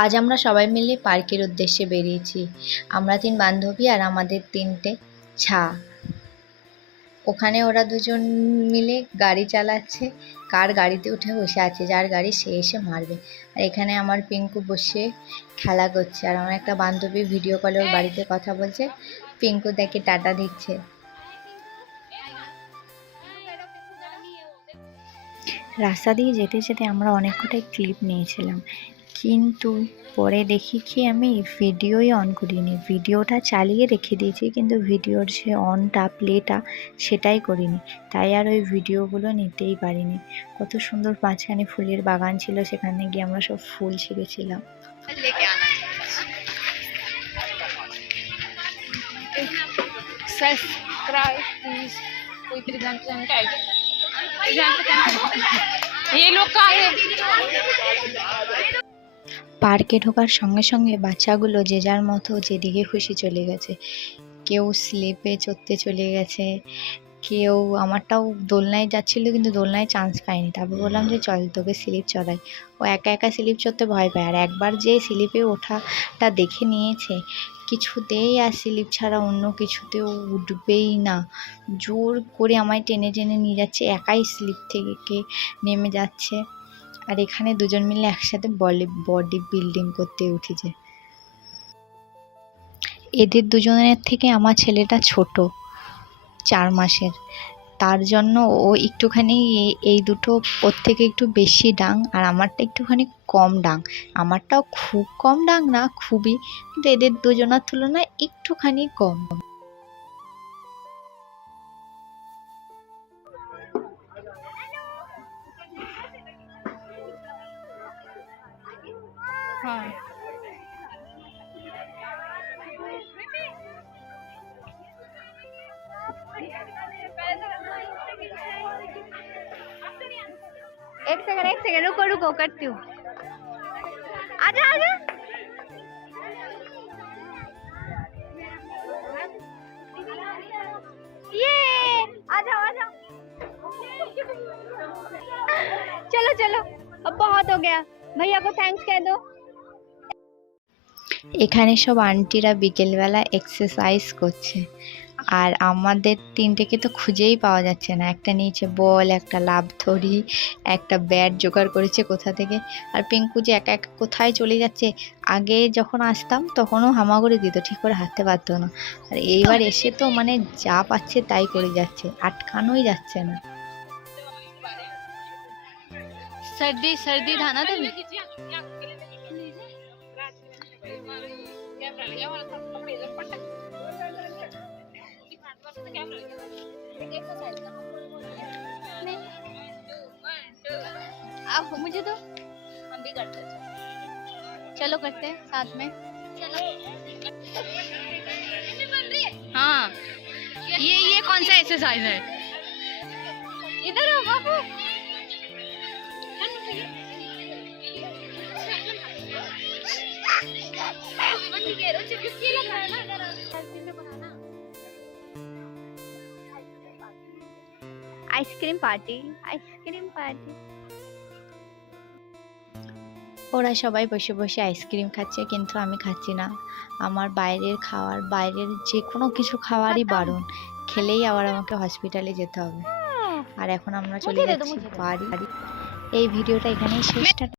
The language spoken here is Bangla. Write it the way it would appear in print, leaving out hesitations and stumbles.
আজ আমরা সবাই মিলে পার্কের উদ্দেশ্যে বেরিয়েছি। আমরা ৩ বান্ধবী আর আমাদের ৩টে ছা। ওখানে ওরা দুজন মিলে গাড়ি চালাচ্ছে। কার গাড়িতে উঠে বসে আছে, যার গাড়ি সে এসে মারবে। আর এখানে আমার পিঙ্কু বসে খেলা করছে, আর আমার একটা বান্ধবী ভিডিও কলে ওর বাড়িতে কথা বলছে। পিঙ্কু তাকে টাটা দিচ্ছে। রাস্তা দিয়ে যেতে যেতে আমরা অনেক কটাই ক্লিপ নিয়েছিলাম, কিন্তু পরে দেখি কি আমি ভিডিওই অন করিনি। ভিডিওটা চালিয়ে রেখে দিয়েছি, কিন্তু ভিডিওর যে অনটা প্লেটা সেটাই করিনি, তাই আর ওই ভিডিওগুলো নিতেই পারিনি। কত সুন্দর মাঝখানে ফুলের বাগান ছিল, সেখানে গিয়ে আমরা সব ফুল ছিঁড়েছিলাম। পার্কে ঢোকার সঙ্গে সঙ্গে বাচ্চাগুলো যে যার মতো যেদিকে খুশি চলে গেছে। কেউ স্লিপে চড়তে চলে গেছে, কেউ আমারটাও দোলনায় যাচ্ছিল, কিন্তু দোলনায় চান্স পায়নি। তারপর বললাম যে চল তোকে স্লিপ চড়াই। ও একা একা স্লিপ চড়তে ভয় পায়, আর একবার যে স্লিপে ওঠাটা দেখে নিয়েছে, কিছুতেই আর স্লিপ ছাড়া অন্য কিছুতেও উঠবেই না। জোর করে আমায় টেনে টেনে নিয়ে যাচ্ছে, একাই স্লিপ থেকে নেমে যাচ্ছে। আর এখানে দুজন মিলে একসাথে বডি বিল্ডিং করতে উঠেছে। এদের দুজনের থেকে আমার ছেলেটা ছোট, 4 মাসের। তার জন্য ও একটুখানি এই দুটো ওর থেকে একটু বেশি ডাং, আর আমারটা একটুখানি কম ডাং। আমারটাও খুব কম ডাং না, খুবই, কিন্তু এদের দুজনের তুলনায় একটুখানি কম। হ্যাঁ, एक सेकंड रुको रुको करती हूँ। आजा आजा। ये आजा आजा। चलो चलो, अब बहुत हो गया, भैया को थैंक्स कह दो। এখানে সব আন্টিরা বিকেলবেলা এক্সারসাইজ করছে, আর আমাদের ৩টেকে তো খুঁজেই পাওয়া যাচ্ছে না। একটা নিচে বল, একটা লাফধরি, একটা ব্যাট জোগাড় করেছে কোথা থেকে। আর পিঙ্কু যে একা একা কোথায় চলে যাচ্ছে। আগে যখন আসতাম তখনও হামাগুড়ি দিত, ঠিক করে হাঁটতে পারতো না। আর এইবার এসে তো মানে যা পাচ্ছে তাই করে যাচ্ছে, আটকানোই যাচ্ছে না। सर्दी सर्दी था ना तभी। आप मुझे तो हम भी करते हैं, चलो करते हैं साथ में। चलो। हाँ, ये कौन सा एक्सरसाइज है? इधर हो बाबू। Ice cream party, ice cream party. ওরা সবাই বসে বসে আইসক্রিম খাচ্ছে, কিন্তু আমি খাচ্ছি না। আমার বাইরের যে কোনো কিছু খাওয়ারই বারণ, খেলেই আবার আমাকে হসপিটালে যেতে হবে। আর এখন আমরা চলে যাচ্ছি বাড়ি। এই ভিডিওটা এখানেই শেষ।